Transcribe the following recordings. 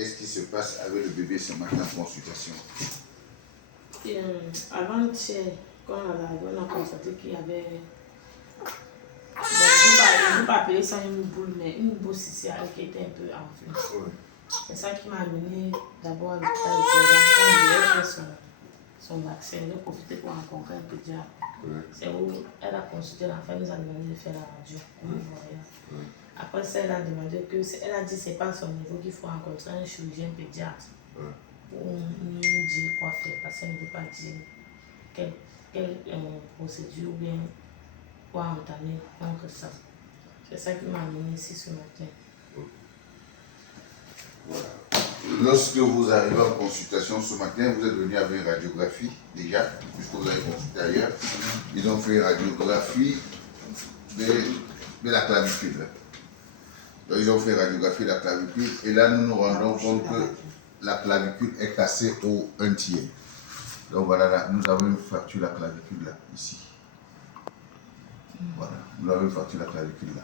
qu'est-ce qui se passe avec le bébé ce matin en consultation? Avant-hier, quand on a constaté qu'il y avait... Bon, je ne peux pas appeler ça une boule, mais une boule céciale qui était un peu enflée. Oui. C'est ça qui m'a amené d'abord à l'hôpital quand je fait son vaccin. J'ai profité pour rencontrer un pédiatre. Oui. C'est où elle a consulté l'enfant, elle nous a demandé de faire la radio. Oui. Après ça, elle a demandé que, elle a dit que ce n'est pas à son niveau qu'il faut rencontrer un chirurgien pédiatre pour nous dire quoi faire, parce qu'elle ne peut pas dire quelle procédure ou bien quoi entamer contre ça. C'est ça qui m'a amené ici ce matin. Voilà. Lorsque vous arrivez en consultation ce matin, vous êtes venu avec une radiographie déjà, puisque vous avez consulté ailleurs. Ils ont fait une radiographie de la clavicule. Donc, ils ont fait une radiographie de la clavicule et là nous nous rendons compte que la clavicule est cassée au 1/3. Donc voilà, là, nous avons une fracture de la clavicule là, ici. Voilà, nous avons une fracture de la clavicule là.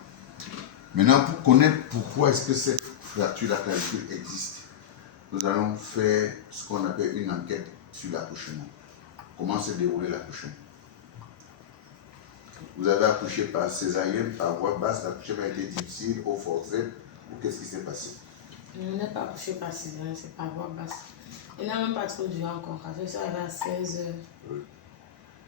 Maintenant, pour connaître pourquoi est-ce que cette fracture de la clavicule existe, nous allons faire ce qu'on appelle une enquête sur l'accouchement. Comment s'est déroulé l'accouchement? Vous avez accouché par césarienne, par voie basse, l'accouchement a été difficile, au forceps, ou qu'est-ce qui s'est passé? On n'a pas accouché par césarienne, c'est par voie basse. Il n'a même pas trop duré en contraction, je suis arrivée à 16 heures. Oui.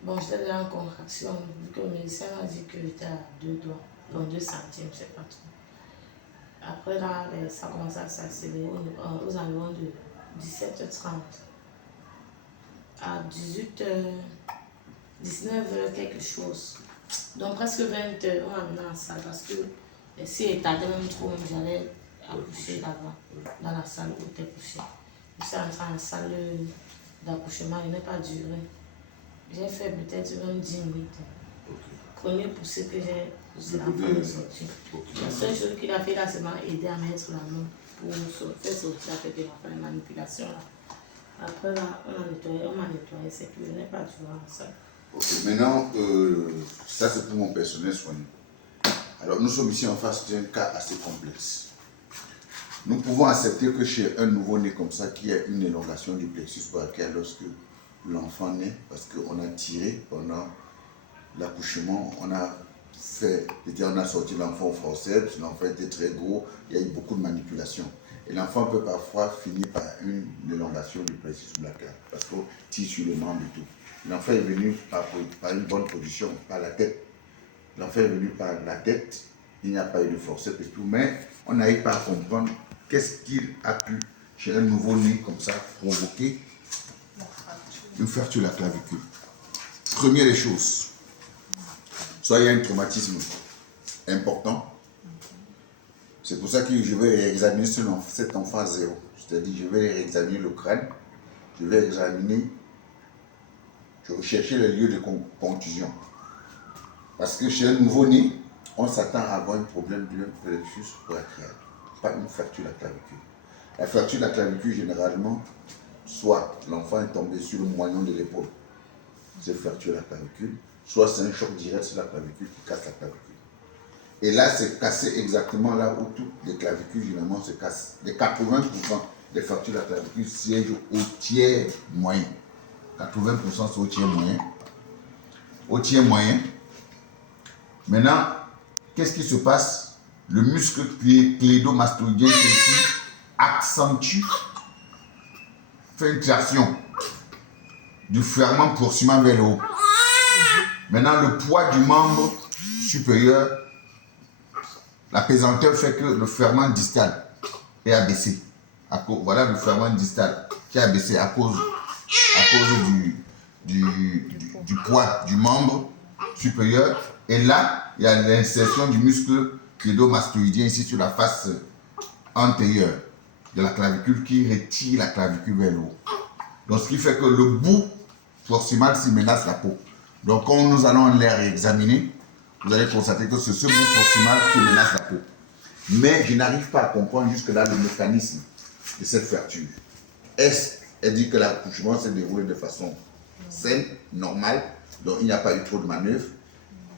Bon, j'étais déjà en contraction, vu que le médecin m'a dit que j'étais à 2 doigts, donc 2 centièmes, je ne sais pas trop. Après là, ça a commencé à s'accélérer aux environs de 17h30. À 18h, 19h quelque chose. Donc presque 20h, on m'a amené en salle parce que si elle tardait même trop, j'allais accoucher là-bas, dans la salle où tu es couché. Je suis entrée en salle d'accouchement, il n'a pas duré. J'ai fait peut-être même 10 minutes. Premier poussé que j'ai poussé l'enfant de sortir. La seule chose qu'il a fait là, c'est m'a aidé à mettre la main pour faire sortir avec l'enfant, les manipulations là. Après là, on m'a nettoyé, c'est que je n'ai pas duré en salle. Okay. Maintenant, ça c'est pour mon personnel soignant. Alors nous sommes ici en face d'un cas assez complexe. Nous pouvons accepter que chez un nouveau-né comme ça, qu'il y ait une élongation du plexus brachial lorsque l'enfant naît, parce qu'on a tiré pendant l'accouchement, on a sorti l'enfant au forceps, l'enfant était très gros, il y a eu beaucoup de manipulations. Et l'enfant peut parfois finir par une élongation du plexus brachial, parce qu'on tire sur le membre et tout. L'enfant est venu par une bonne position, par la tête. L'enfant est venu par la tête, il n'y a pas eu de forceps et tout, mais on n'arrive pas à comprendre qu'est-ce qu'il a pu, chez un nouveau-né comme ça, provoquer une fracture de la clavicule. Première des choses, soit il y a un traumatisme important. C'est pour ça que je vais examiner cet enfant à zéro. C'est-à-dire, je vais examiner le crâne, je vais examiner, je vais chercher les lieux de contusion. Parce que chez un nouveau-né, on s'attend à avoir un problème du plexus brachial, pas une fracture de la clavicule. La fracture de la clavicule, généralement, soit l'enfant est tombé sur le moignon de l'épaule, c'est fracture de la clavicule, soit c'est un choc direct sur la clavicule qui casse la clavicule. Et là, c'est cassé exactement là où toutes les clavicules, généralement, se cassent. Les 80% des fractures de la clavicule siègent au tiers moyen. 80% c'est au tiers moyen. Au tiers moyen. Maintenant, qu'est-ce qui se passe? Le muscle clédo-mastoïdien ici accentue, fait une traction du ferment proximal vers le haut. Maintenant, le poids du membre supérieur, la pesanteur fait que le ferment distal est abaissé. Voilà le ferment distal qui est abaissé à cause du poids du membre supérieur. Et là, il y a l'insertion du muscle clédo-mastoïdien ici sur la face antérieure de la clavicule qui retire la clavicule vers le haut. Donc, ce qui fait que le bout proximal s'y menace la peau. Donc, quand nous allons les réexaminer, vous allez constater que c'est ce bout proximal qui menace la peau. Mais je n'arrive pas à comprendre jusque-là le mécanisme de cette fracture. Elle dit que l'accouchement s'est déroulé de façon saine, normale, donc il n'y a pas eu trop de manœuvres.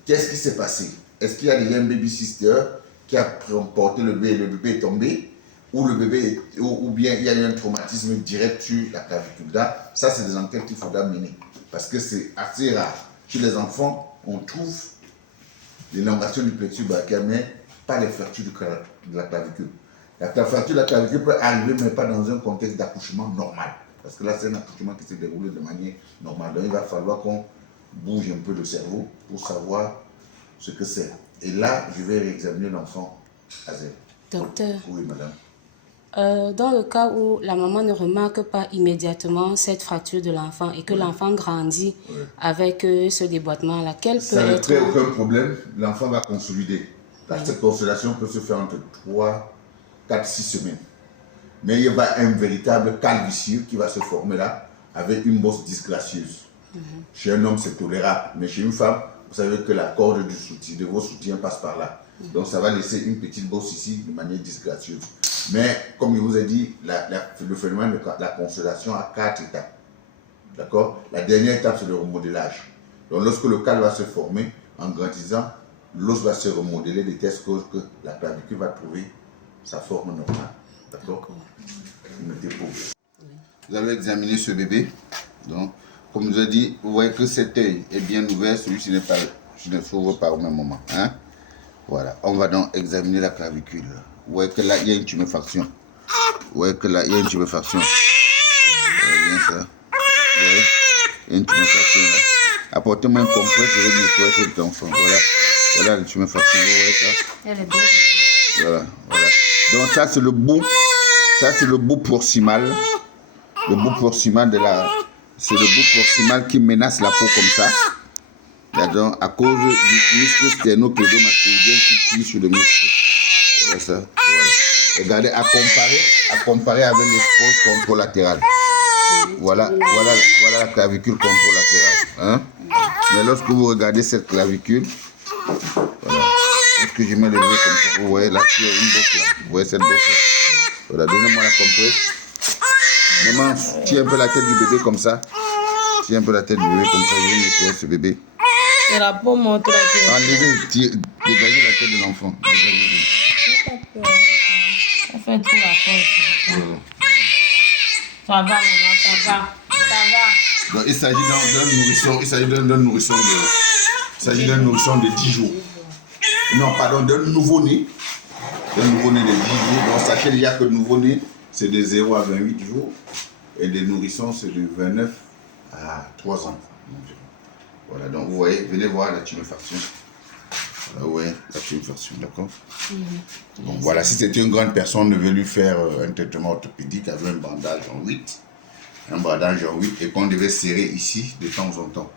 Qu'est-ce qui s'est passé? Est-ce qu'il y a déjà un baby sister qui a porté le bébé et le bébé est tombé? ou le bébé, ou bien il y a eu un traumatisme direct sur la clavicule. Là, ça, c'est des enquêtes qu'il faudra mener. Parce que c'est assez rare. Chez les enfants, on trouve l'élongation du plexus brachial, mais pas les fractures de la clavicule. La fracture de la clavicule peut arriver, mais pas dans un contexte d'accouchement normal. Parce que là, c'est un accouchement qui s'est déroulé de manière normale. Donc, il va falloir qu'on bouge un peu le cerveau pour savoir ce que c'est. Et là, je vais réexaminer l'enfant à zéro. Docteur. Oui, madame. Dans le cas où la maman ne remarque pas immédiatement cette fracture de l'enfant et que l'enfant grandit avec ce déboîtement-là, quel peut ça être... Ça ne crée aucun problème, l'enfant va consolider. Cette consolidation peut se faire entre 3, 4, 6 semaines. Mais il y a un véritable calvicule qui va se former là, avec une bosse disgracieuse. Chez un homme, c'est tolérable, mais chez une femme, vous savez que la corde du soutien, de vos soutiens passe par là. Donc ça va laisser une petite bosse ici de manière disgracieuse. Mais comme je vous ai dit, le phénomène de la consolidation a 4 étapes. D'accord? La dernière étape, c'est le remodelage. Donc lorsque le cal va se former, en grandissant, l'os va se remodeler de telle sorte que la clavicule va trouver sa forme normale. D'accord? Vous allez examiner ce bébé. Donc, comme je vous ai dit, vous voyez que cet œil est bien ouvert, celui-ci ne s'ouvre pas au même moment. Hein? Voilà, on va donc examiner la clavicule. Vous voyez que là, il y a une tuméfaction. Vous voyez que là, il y a une tuméfaction. Vous voyez bien ça? Vous voyez? Il y a une tuméfaction là. Apportez-moi un compresse, je vais nettoyer cet enfant. Voilà, voilà la tuméfaction. Vous voyez ça? Elle est bonne. Voilà, voilà. Donc ça, c'est le bout. Ça, c'est le bout proximal. Le bout proximal de la... C'est le bout proximal qui menace la peau comme ça. Et donc, à cause du muscle sternoclédomastéroïdien qui tire sur le muscle. Voilà ça. Voilà. Regardez, à comparer avec les fausses contrôlatérales. Voilà la clavicule contrôlatérale. Hein? Mais lorsque vous regardez cette clavicule, voilà. Lorsque je mets le nez comme ça, vous voyez là, il y a une bosse là. Vous voyez cette bosse là. Voilà, donnez-moi la compresse. Maman, tiens un peu la tête du bébé comme ça. Tiens un peu la tête du bébé comme ça. Je vais nettoyer ce bébé. Et la peau montre la tête. Enlevez, dégagez la tête de l'enfant. Ça fait trop la force. Ça va, maman, ça va. Ça va. Donc, il s'agit d'un nourrisson. Il s'agit d'un nourrisson de 10 jours. Non, pardon, d'un nouveau-né. D'un nouveau-né de 10 jours. Donc, sachez déjà que le nouveau-né, c'est de 0 à 28 jours. Et des nourrissons, c'est de 29 à 3 ans. Voilà, donc vous voyez, venez voir la tuméfaction. Voilà, vous voyez la tuméfaction, d'accord? Donc voilà, si c'était une grande personne, on devait lui faire un traitement orthopédique avec un bandage en 8. Un bandage en 8 et qu'on devait serrer ici de temps en temps.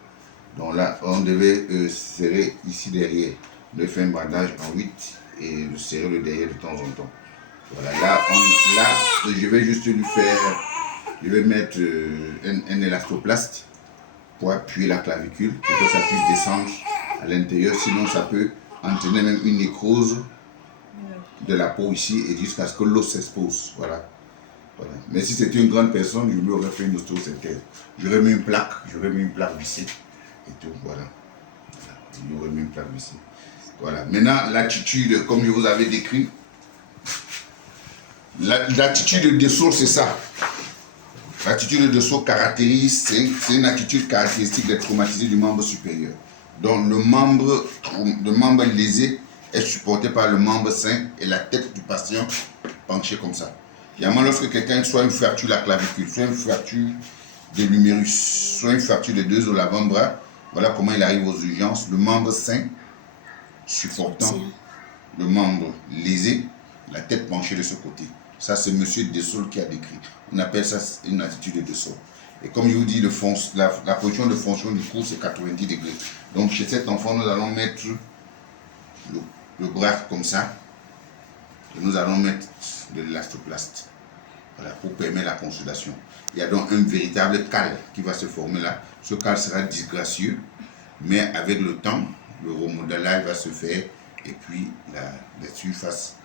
Donc là, on devait serrer ici derrière. On devait faire un bandage en 8 et le serrer le derrière de temps en temps. Voilà, là, je vais juste lui faire, je vais mettre un élastoplaste pour appuyer la clavicule pour que ça puisse descendre à l'intérieur. Sinon, ça peut entraîner même une nécrose de la peau ici et jusqu'à ce que l'os s'expose. Voilà. Voilà. Mais si c'était une grande personne, je lui aurais fait une ostéosynthèse. J'aurais mis une plaque vissée et tout. Voilà. Je lui aurais mis une plaque vissée. Voilà. Maintenant, l'attitude, comme je vous avais décrit, l'attitude de dessous, c'est ça. L'attitude de dessous caractérise, c'est une attitude caractéristique des traumatisés du membre supérieur. Donc le membre lésé est supporté par le membre sain et la tête du patient penchée comme ça. Également, lorsque quelqu'un a soit une fracture de la clavicule, soit une fracture de l'humérus, soit une fracture des deux os l'avant-bras, voilà comment il arrive aux urgences. Le membre sain supportant le membre lésé, la tête penchée de ce côté. Ça, c'est M. Dessol qui a décrit. On appelle ça une attitude de Dessol. Et comme je vous dis, la position de fonction du cou, c'est 90 degrés. Donc, chez cet enfant, nous allons mettre le bras comme ça. Et nous allons mettre de l'élastoplaste. Voilà, pour permettre la consolidation. Il y a donc un véritable cal qui va se former là. Ce cal sera disgracieux, mais avec le temps, le remodelage va se faire et puis la surface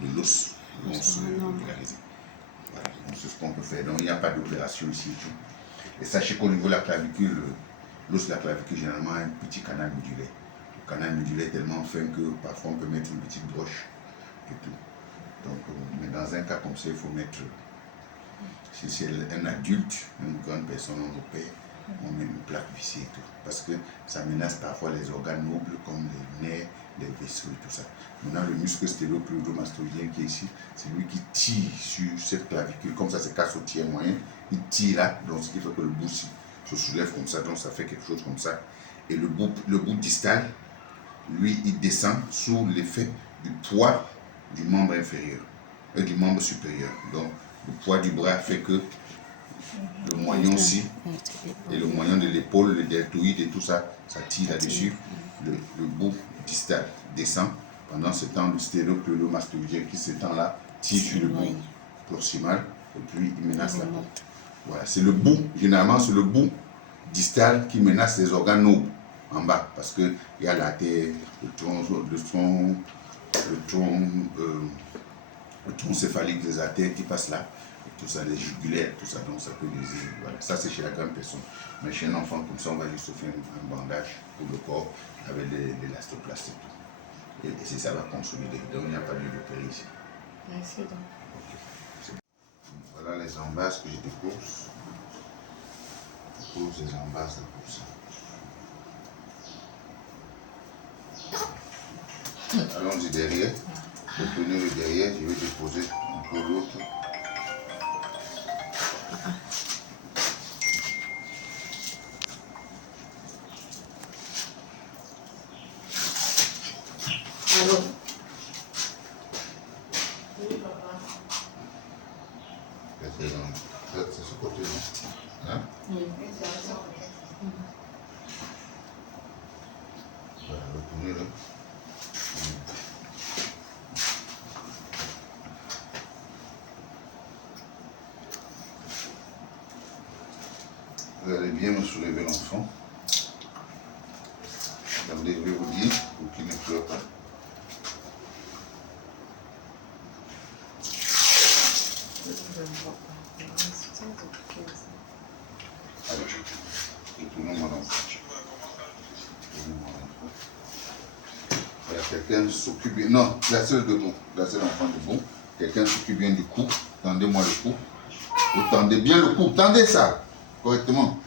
de l'os vont se régulariser. Voilà, donc c'est ce qu'on peut faire. Donc il n'y a pas d'opération ici. Et sachez qu'au niveau de la clavicule, l'os de la clavicule généralement a un petit canal médulaire. Le canal médulaire est tellement fin que parfois on peut mettre une petite broche et tout. Donc, mais dans un cas comme ça, il faut mettre, si c'est un adulte, une grande personne européenne, on met une plaque vissée et tout. Parce que ça menace parfois les organes nobles comme les nerfs, les vaisseaux et tout ça. Maintenant, le muscle stéréocleidomastoïdien qui est ici, c'est lui qui tire sur cette clavicule. Comme ça, c'est casse au tiers moyen. Il tire là, donc ce qui fait que le bout se soulève comme ça, donc ça fait quelque chose comme ça. Et le bout distal, lui, il descend sous l'effet du poids du membre inférieur, du membre supérieur. Donc, le poids du bras fait que le moignon-ci et le moignon de l'épaule, le deltoïde et tout ça, ça tire là-dessus. Le bout distal descend. Pendant ce temps, le stéréocleidomastoïdien qui s'étend là, tire sur le bout proximal et puis il menace la peau. Voilà, c'est le bout, généralement c'est le bout distal qui menace les organes nobles en bas, parce qu'il y a la tête, le tronc céphalique des artères qui passe là, et tout ça, les jugulaires, tout ça, donc ça peut léser. Voilà. Ça c'est chez la grande personne. Mais chez un enfant comme ça, on va juste faire un bandage pour le corps avec l'élastoplaste et tout. Et si ça va consolider, donc il n'y a pas lieu de périr ici. Merci donc. Okay. Voilà les embases que je dépose. Je dépose les embases là comme ça. Allons-y derrière. Retenez le derrière, je vais déposer un peu l'autre. Alors. C'est ce côté-là. Hein? Oui. Voilà, retournez-le. Vous allez bien me soulever l'enfant. Attendez, je vais vous dire pour qu'il ne pleure pas. Allez, retournons-moi l'enfant. Voilà, quelqu'un s'occupe bien. Non, placez-le debout. Placez l'enfant debout. Quelqu'un s'occupe bien du cou. Tendez-moi le cou. Vous tendez bien le cou. Tendez ça correctement.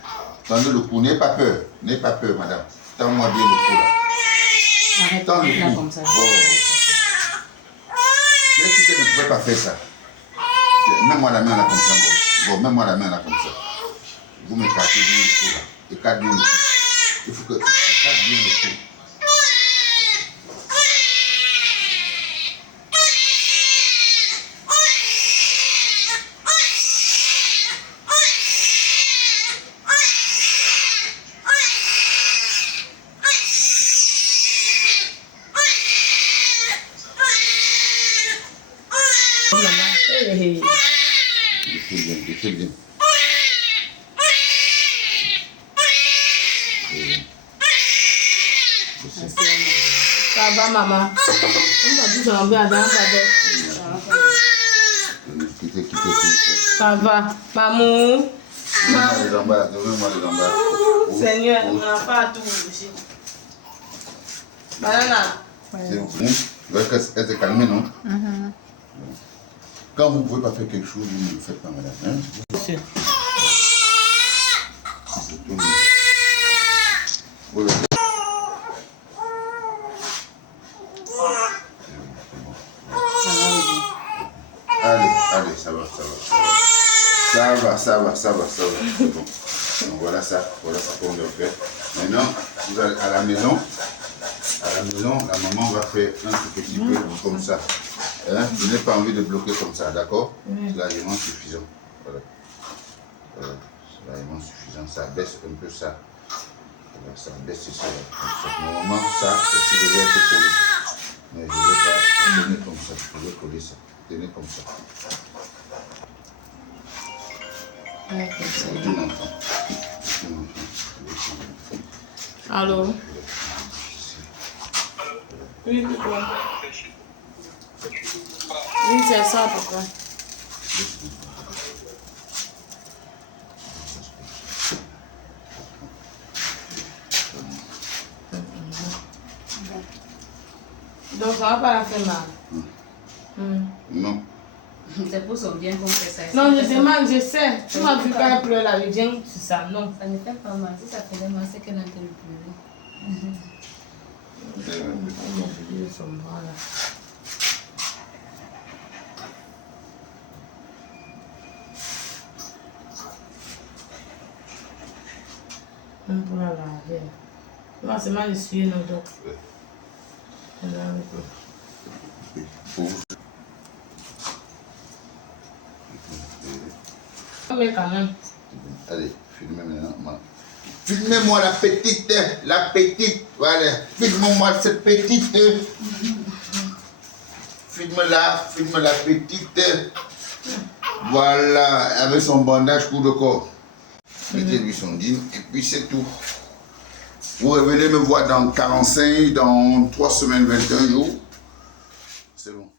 Tendez le cou. N'ayez pas peur. N'ayez pas peur, madame. Tends-moi bien le cou là. Arrête Tends le là cou. comme ça. Même si tu ne pouvais pas faire ça. Mets-moi la main là comme ça. Bon, mets-moi la main là comme ça. Vous m'écartez bien le cou là. Écarte bien le cou. Il faut que tu écartes bien le cou. Défile bien. Ça va, maman. On va dire que l'on va dans ça va, maman. Seigneur, on n'a pas tout bouger. Banana. C'est bon. Vous voyez qu'elle s'est calmée, non? Quand vous ne pouvez pas faire quelque chose, vous ne le faites pas, madame. Hein? Monsieur. Oui. Allez, ça va. Ça va. C'est bon. Donc voilà ça qu'on doit faire. Maintenant, vous allez à la maison, la maman va faire un tout petit peu comme ça. Hein? Je n'ai pas envie de bloquer comme ça, d'accord? C'est largement suffisant. Voilà. C'est largement suffisant. Ça baisse un peu ça. Voilà, ça baisse ça. Normalement, ça aussi devrait être collé. Mais je ne vais pas tenir comme ça. Je vais coller ça. Tenez comme ça. C'est un enfant. Allô? Oui, pourquoi? Oui, c'est ça, pourquoi? Donc, ça va pas la faire mal. Non, C'est pour son bien qu'on fait ça. Non, je demande, je sais. Tu m'as vu quand elle pleure là, je viens sur ça. Non. Ça ne fait pas mal. Si ça faisait mal, c'est qu'elle est en train de pleurer. Elle m'a vu de son bras là. Même pour la laver. Moi, c'est mal essuyer nos dos. Elle lave un peu. Mais quand même. Allez, filmez maintenant. Filmez-moi la petite, voilà. Filmez-moi cette petite. Filme la petite. Voilà, avec son bandage pour le corps. Mettez-lui son jean et puis c'est tout. Vous revenez me voir dans 45, dans 3 semaines, 21 jours. C'est bon.